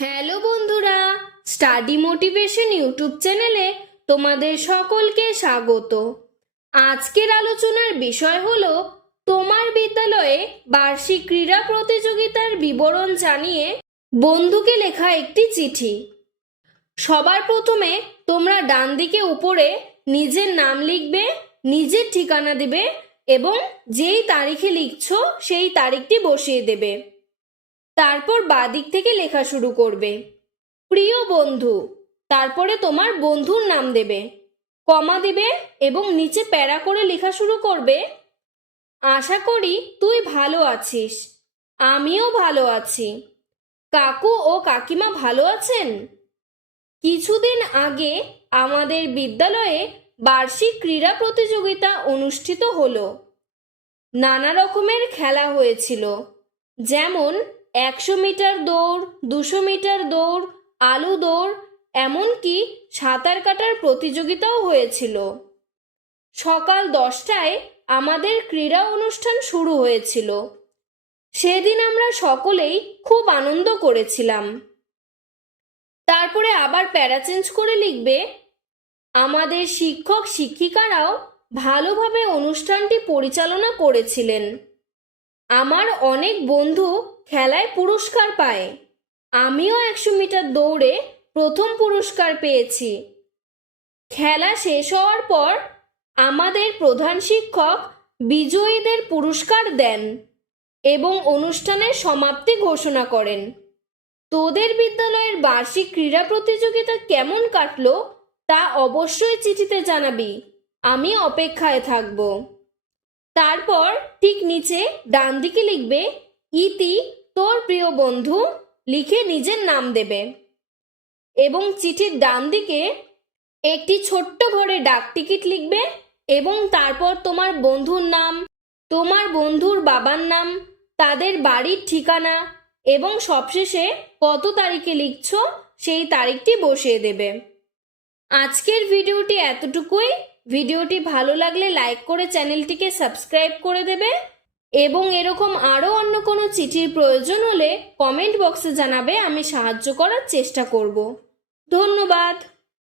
Hello বন্ধুরা, study motivation YouTube চ্যানেলে তোমাদের সকলকে স্বাগত। আজকের আলোচনার বিষয় হল, তোমার বিদ্যালয়ে বার্ষিক ক্রীড়া প্রতিযোগিতার বিবরণ জানিয়ে বন্ধুকে লেখা একটি চিঠি। সবার প্রথমে তোমরা ডান দিকে উপরে নিজের নাম লিখবে, নিজের ঠিকানা দেবে এবং যেই তারিখে লিখছ সেই তারিখটি বসিয়ে দেবে। তারপর বাদিক থেকে লেখা শুরু করবে। প্রিয় বন্ধু, তারপরে তোমার বন্ধুর নাম দেবে। কমা দিবে এবং নিচে প্যারা করে লেখা শুরু করবে, আশা করি তুই ভালো আছিস, আমিও ভালো আছি। কাকু ও কাকিমা ভালো আছেন? কিছুদিন আগে আমাদের বিদ্যালয়ে বার্ষিক ক্রীড়া প্রতিযোগিতা অনুষ্ঠিত হলো। নানা রকমের খেলা হয়েছিল, যেমন একশো মিটার দৌড়, দুশো মিটার দৌড়, আলু দৌড়, এমনকি সাঁতার কাটার প্রতিযোগিতাও হয়েছিল। সকাল দশটায় আমাদের ক্রীড়া অনুষ্ঠান শুরু হয়েছিল। সেদিন আমরা সকলেই খুব আনন্দ করেছিলাম। তারপরে আবার প্যারা চেঞ্জ করে লিখবে, আমাদের শিক্ষক শিক্ষিকারাও ভালোভাবে অনুষ্ঠানটি পরিচালনা করেছিলেন। আমার অনেক বন্ধু খেলায় পুরস্কার পায়। আমিও একশো মিটার দৌড়ে প্রথম পুরস্কার পেয়েছি। খেলা শেষ হওয়ার পর আমাদের প্রধান শিক্ষক বিজয়ীদের পুরস্কার দেন এবং অনুষ্ঠানের সমাপ্তি ঘোষণা করেন। তোদের বিদ্যালয়ের বার্ষিক ক্রীড়া প্রতিযোগিতা কেমন কাটলো তা অবশ্যই চিঠিতে জানাবি। আমি অপেক্ষায় থাকব। তারপর ঠিক নিচে ডান দিকে লিখবে, ইতি তোর প্রিয় বন্ধু লিখে নিজের নাম দেবে। এবং চিঠির ডান দিকে একটি ছোট্ট ঘরে ডাক টিকিট লিখবে এবং তারপর তোমার বন্ধুর নাম, তোমার বন্ধুর বাবার নাম, তাদের বাড়ির ঠিকানা এবং সবশেষে কত তারিখে লিখছো সেই তারিখটি বসিয়ে দেবে। আজকের ভিডিওটি এতটুকুই। ভিডিওটি ভালো লাগলে লাইক করে চ্যানেলটিকে সাবস্ক্রাইব করে দেবে এবং এরকম আরও অন্য কোনো চিঠির প্রয়োজন হলে কমেন্ট বক্সে জানাবে আমি সাহায্য করার চেষ্টা করব। ধন্যবাদ।